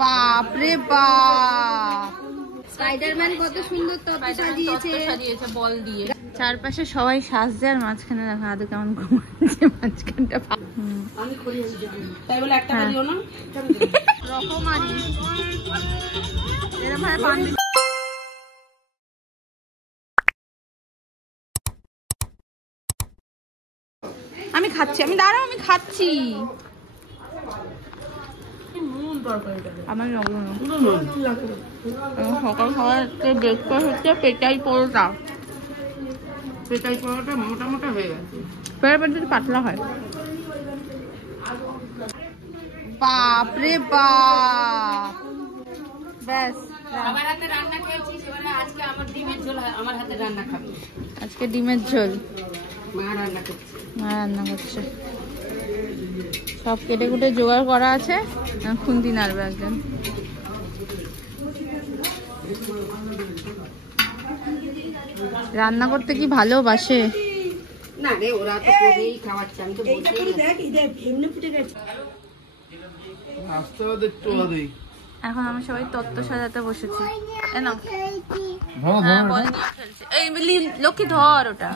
বাপ রে বাপ, স্পাইডারম্যান কত সুন্দর তত্ত্ব সাজিয়েছে বল দিয়ে। চারপাশে সবাই সাজছে আর মাঝখানে দেখো আদৌ কেমন ঘুমাচ্ছে মাঝখানটা। আমি করি তাই বলে একটা দিও না রকমারি এরকম ভাবে পান। আমি খাচ্ছি, আমি দাঁড়াও, আমি খাচ্ছি। আমার সকাল সকাল ব্রেকফাস্ট হচ্ছে পেটাই পরোটা। পেটাই পরোটা মোটা মোটা হয়ে গেছে, পেটাই যদি পাতলা হয়। বাপ রে বাপ, ব্যাস আমার হাতে রান্না করেছি। এবারে আজকে আমার ডিমের ঝোল আমার হাতে রান্না খাবে। আজকে ডিমের ঝোল মা রান্না করছে, মা রান্না করছে। সব কেটে কুটে জোগাড় করা আছে, খুন্তি নাড়বে একজন। রান্না করতে কি ভালোবাসে না রে, ওরা তো করেই খাওয়াচ্ছে, আমি তো বলতেই আছি। এখন আমরা সবাই তত্ত্ব সাজাতে বসেছি। এই লক্ষ্মী ধর ওটা।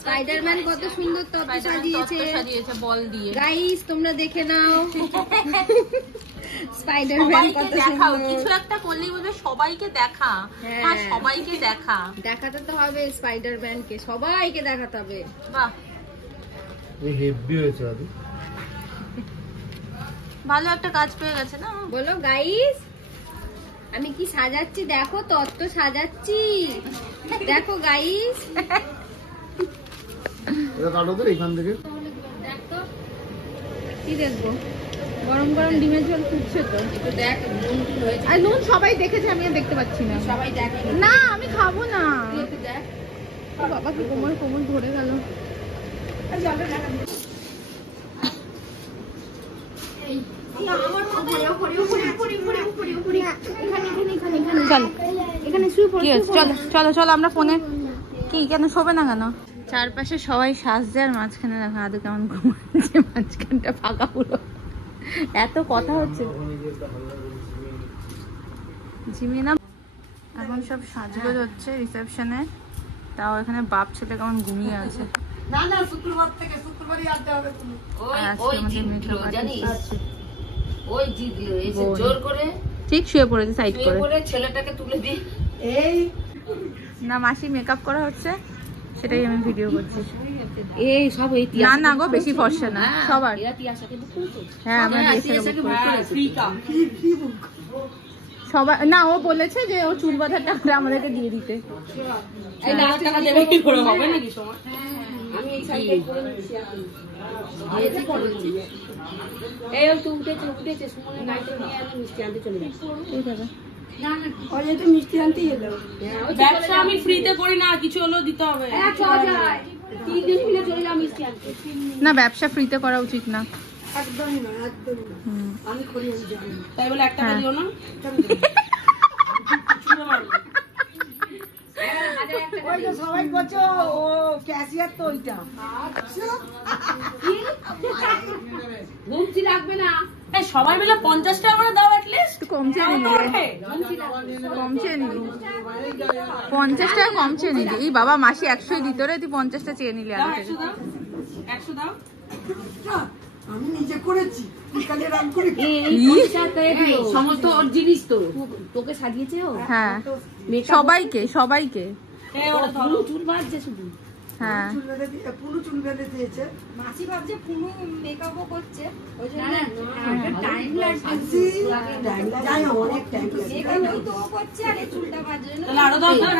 স্পাইডারম্যান কত সুন্দর তত্ত্ব সাজিয়েছে বল দিয়ে। গাইস তোমরা দেখে নাও স্পাইডারম্যান কত সুন্দর। কিছু একটা করলেই বলবে সবাইকে দেখা, হ্যাঁ সবাইকে দেখা, দেখাতে তো হবে স্পাইডারম্যানকে, সবাইকে দেখাতে হবে। বাহ এই হেভি হয়েছে, ভালো একটা কাজ পেয়ে গেছে না। বলো গাইস আমি কি সাজাচ্ছি, দেখো তত্ত্ব সাজাচ্ছি, দেখো গাইস। এটা কাটো তো এখান থেকে। দেখো কি দেখবো, গরম গরম ডিমের ঝোল ফুটছে তো। একটু দেখ নুন কি হয়েছে। আর নুন সবাই দেখেছে, আমি আর দেখতে পাচ্ছি না। সবাই দেখে না, আমি খাবো না। একটু দেখ। ও বাবা কি কোমর কোমর ধরে গেল। চলো চলো চলো আমরা ফোনে কি কেন শোবে না কেন। চারপাশে সবাই সাজছে আর মাঝখানে দেখো আদৌ কেমন ঘুমাচ্ছে মাঝখানটা ফাঁকা পুরো। এত কথা হচ্ছে ঝিমিয়ে না। এখন সব সাজগোজ হচ্ছে রিসেপশনে, তাও এখানে বাপ ছেলে কেমন ঘুমিয়ে আছে। না না শুক্রবার থেকে শুক্রবারই আনতে হবে তুমি। ওই জিতলো জানিস, ওই জিতলো এসে জোর করে ঠিক শুয়ে পড়েছে সাইড করে, ছেলেটাকে তুলে দি। এই না মাসি মেকআপ করা হচ্ছে, সেটাই আমি ভিডিও করছি। এই সব এই না না গো বেশি ফর্সা না সবার। হ্যাঁ আমরা সবাই না, ও বলেছে যে ও চুল বাঁধার টাকাটা আমাদেরকে দিয়ে দিতে। এই লাখ টাকা দেবে কি করে হবে নাকি সময়। আমি এই সাইডে করে নিচ্ছি এখন। এই তো উঠেছে সুমনের গাড়িতে নিয়ে আমি মিষ্টি আনতে চলে যাচ্ছি। ঠিক আছে না না ওই তো মিষ্টি আনতেই এলো। ব্যবসা আমি ফ্রিতে করি না, কিছু হলেও দিতে হবে। হ্যাঁ চল যাই, 3 দিন মিলে চলে যাও মিষ্টি আনতে। না ব্যবসা ফ্রিতে করা উচিত না, একদমই না, একদমই না। আমি করি তাই বলে একটা দিও না। সবাই করছো ও ক্যাশিয়ার তো ওইটা। ঘুমছি রাখবে না, সবাই মিলে 50 টাকা করে দাও অ্যাটলিস্ট। কমছে নিলি, কমছে নিলি 50 টাকা কমছে নিলি। এই বাবা মাসি 100 দিত রে, তুই 50টা চেয়ে নিলি আগে থেকে। 100 দাও। আমি নিজে করেছি, বিকালে রান করে। এই সমস্ত ওর জিনিস তো তোকে সাজিয়েছে ও। হ্যাঁ সবাইকে সবাইকে। ওরা ধরো চুল বাঁধছে শুধু। হ্যাঁ পুরো চুল বেঁধে দিয়েছে। মাসি ভাবছে পুরো মেকআপও করছে, ওই জন্য টাইম লাগছে। যাই অনেক টাইম লাগছে, মেকআপও তো করছে আর চুলটা বাঁধার জন্য। তাহলে আরো দাও না,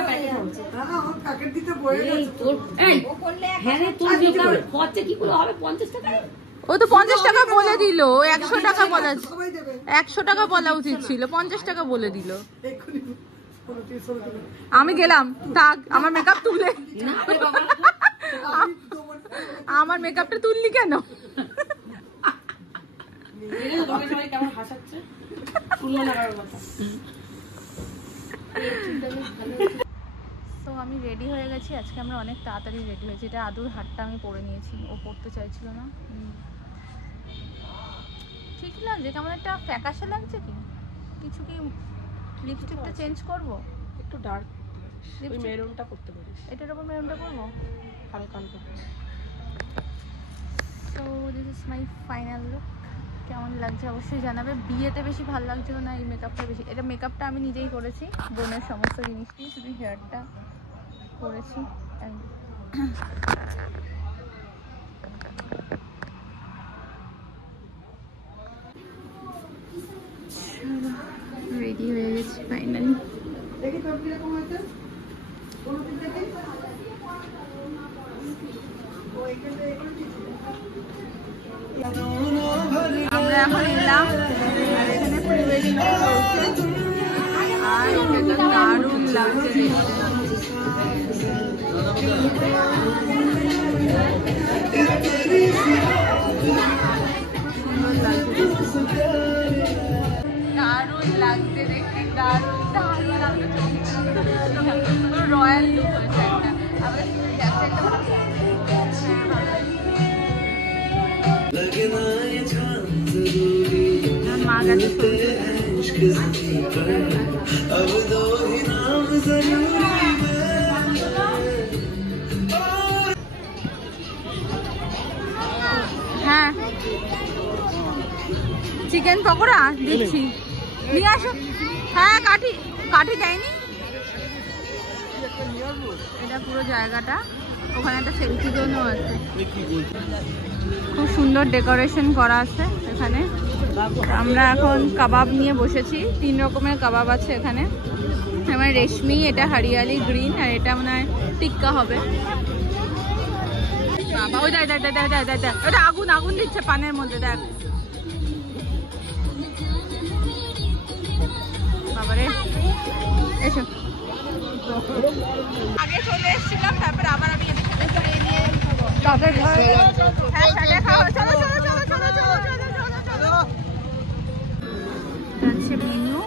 ও প্যাকেট দিতে বলে এই তোর এই ও করলে হ্যাঁ রে তোর মেকআপ খরচা কি করে হবে 50 টাকা। ও তো 50 টাকা বলে দিল, 100 টাকা বলা 100 টাকা বলা উচিত ছিল, 50 টাকা বলে দিল। আমি গেলাম, থাক আমার মেকআপ তুলে। আমার মেকআপটা তুললি কেন? তো আমি রেডি হয়ে গেছি। আজকে আমরা অনেক তাড়াতাড়ি রেডি হয়েছি। এটা আদুর হাতটা আমি পরে নিয়েছি, ও পরতে চাইছিল না। ঠিকই লাগছে, কেমন একটা ফ্যাকাশে লাগছে। কি কিছু কি লিপস্টিকটা চেঞ্জ করব? একটু ডার্ক ওই মেরুনটা করতে পারিস। এটার উপর মেরুনটা করবো হালকা হালকা। So this is my final look. কেমন লাগছে অবশ্যই জানাবে। বিয়েতে বেশি ভালো লাগছিল না, এই মেকআপটা বেশি। এটা মেকআপটা আমি নিজেই করেছি, বোনের সমস্ত জিনিস দিয়ে, শুধু হেয়ারটা করেছি। রেডি হয়ে গেছি ফাইনালি। আমরা এখন এলাম আর এখানে প্রিওয়েডিং চলছে আর এটা দারুণ লাগছে দেখতে। সুন্দর লাগছে, দারুণ লাগছে দেখতে, দারুণ দারুণ লাগছে। রয়্যাল লুক হয়েছে একটা। আমরা মা গেছে। হ্যাঁ, চিকেন পকোড়া দিচ্ছি, নিয়ে আসো। হ্যাঁ, কাঠি কাঠি দেয়নি। এটা পুরো জায়গাটা, ওখানে একটা সেলফি জোনও আছে। খুব সুন্দর ডেকোরেশন করা আছে এখানে। আমরা এখন কাবাব নিয়ে বসেছি, 3 রকমের কাবাব আছে এখানে। আমার রেশমি, এটা হরিয়ালি গ্রিন, আর এটা মনে হয় টিক্কা হবে। বাবা ওই দেখ দেখ দেখ দেখ দেখ দেখ, ওটা আগুন আগুন দিচ্ছে পানের মধ্যে, দেখ বাবারে। এসো, আগে চলে এসেছিলাম, তারপর আবার আমি মেনু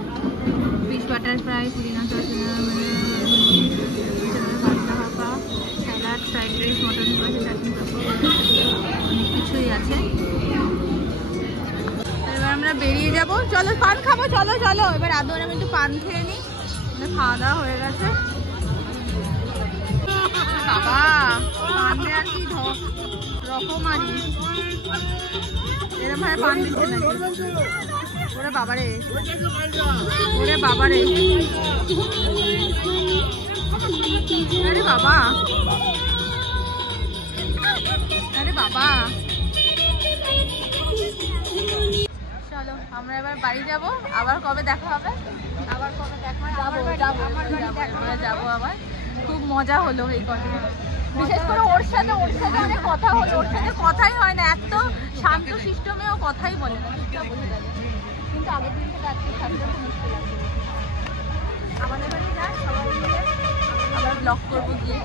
ফিশ বাটার ফ্রাই, পুদিনা সসনা, হাক্কা, স্যালাড, ফ্রাইড রাইস, মটন কষা, চাটনি, অনেক কিছুই আছে। এবার আমরা বেরিয়ে যাব। চলো পান খাবো, চলো চলো। এবার আদৌ আমি একটু পান খেয়ে নিই। খাওয়া দাওয়া হয়ে গেছে। বাবা পানে আর কি রকমারি, এরকম ভাবে পান দিচ্ছে নাকি? ওরে বাবারে, ওরে বাবারে, আরে বাবা, আরে বাবা। চলো আমরা এবার বাড়ি যাব। আবার কবে দেখা হবে? আবার কবে দেখা হবে? যাবো যাবো আবার। খুব মজা হলো এই কথা, বিশেষ করে ওর সাথে অনেক কথা হলো। ওর সাথে কথাই হয় না, এত শান্ত শিষ্ট মেয়েও কথাই বলে না, চুপচাপ বসে থাকে। কিন্তু আগের দিন থেকে আজকে থাকতে খুব মুশকিল লাগছে। আমাদের বাড়ি যা, সবাই মিলে আবার ব্লগ করবো গিয়ে।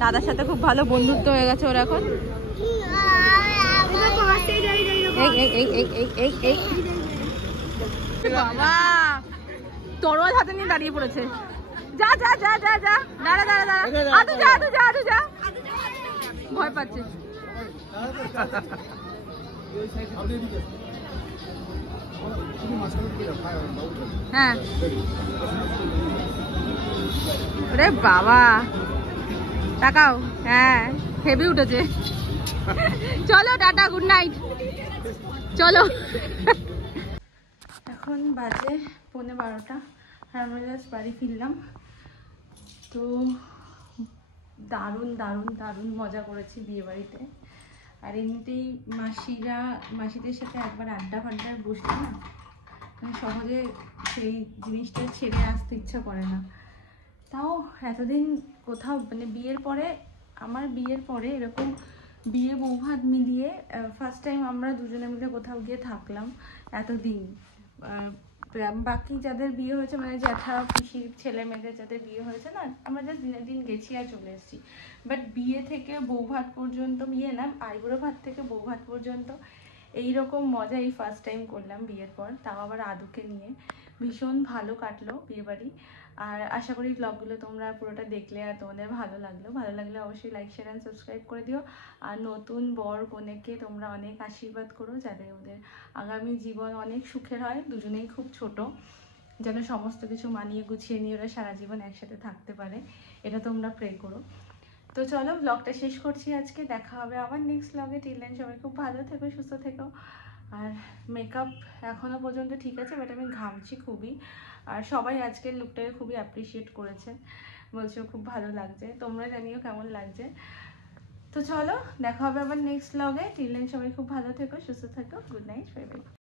দাদার সাথে খুব ভালো বন্ধুত্ব হয়ে গেছে ওর এখন। বাবা তরোয়াল হাতে নিয়ে দাঁড়িয়ে পড়েছে। যা যা যা যা যা, দাঁড়া দাঁড়া দাঁড়া, আদু যা আদু যা আদু যা, ভয় পাচ্ছে। হ্যাঁ, ওরে বাবা তাকাও। হ্যাঁ, হেভি উঠেছে। চলো টাটা, গুড নাইট। চলো, এখন বাজে 11:15 আর আমরা জাস্ট বাড়ি ফিরলাম। তো দারুণ দারুণ দারুণ মজা করেছি বিয়ে বাড়িতে। আর এমনিতেই মাসিদের সাথে একবার আড্ডা ফাড্ডায় বসলে না, মানে সহজে সেই জিনিসটা ছেড়ে আসতে ইচ্ছা করে না। তাও এতদিন কোথাও, মানে আমার বিয়ের পরে এরকম বিয়ে বৌভাত মিলিয়ে ফার্স্ট টাইম আমরা দুজনে মিলে কোথাও গিয়ে থাকলাম এতদিন। বাকি যাদের বিয়ে হয়েছে, মানে জ্যাঠা পিসির ছেলে মেয়েদের যাদের বিয়ে হয়েছে না, আমরা জাস্ট দিনের দিন গেছি আর চলে এসেছি। বাট বিয়ে থেকে বৌভাত পর্যন্ত, বিয়ে না, আইবুড়ো ভাত থেকে বৌভাত পর্যন্ত এইরকম মজা এই ফার্স্ট টাইম করলাম বিয়ের পর, তাও আবার আদুকে নিয়ে। ভীষণ ভালো কাটলো বিয়েবাড়ি। আর আশা করি ব্লগগুলো তোমরা পুরোটা দেখলে আর তোমাদের ভালো লাগলে অবশ্যই লাইক শেয়ার অ্যান্ড সাবস্ক্রাইব করে দিও। আর নতুন বর কনেকে তোমরা অনেক আশীর্বাদ করো, যাতে ওদের আগামী জীবন অনেক সুখের হয়। দুজনেই খুব ছোট, যেন সমস্ত কিছু মানিয়ে গুছিয়ে নিয়ে ওরা সারা জীবন একসাথে থাকতে পারে, এটা তোমরা প্রে করো। তো চলো ব্লগটা শেষ করছি আজকে, দেখা হবে আবার নেক্সট ব্লগে। টিল দেন সবাই খুব ভালো থেকো, সুস্থ থেকো। আর মেকআপ এখনও পর্যন্ত ঠিক আছে, বাট আমি ঘামছি খুবই। আর সবাই আজকের লুকটাকে খুবই অ্যাপ্রিসিয়েট করেছে, বলছে খুব ভালো লাগছে। তোমরা জানিও কেমন লাগছে। তো চলো দেখা হবে আবার নেক্সট ব্লগে। টিল দেন সবাই খুব ভালো থেকো, সুস্থ থেকো। Good night, bye bye.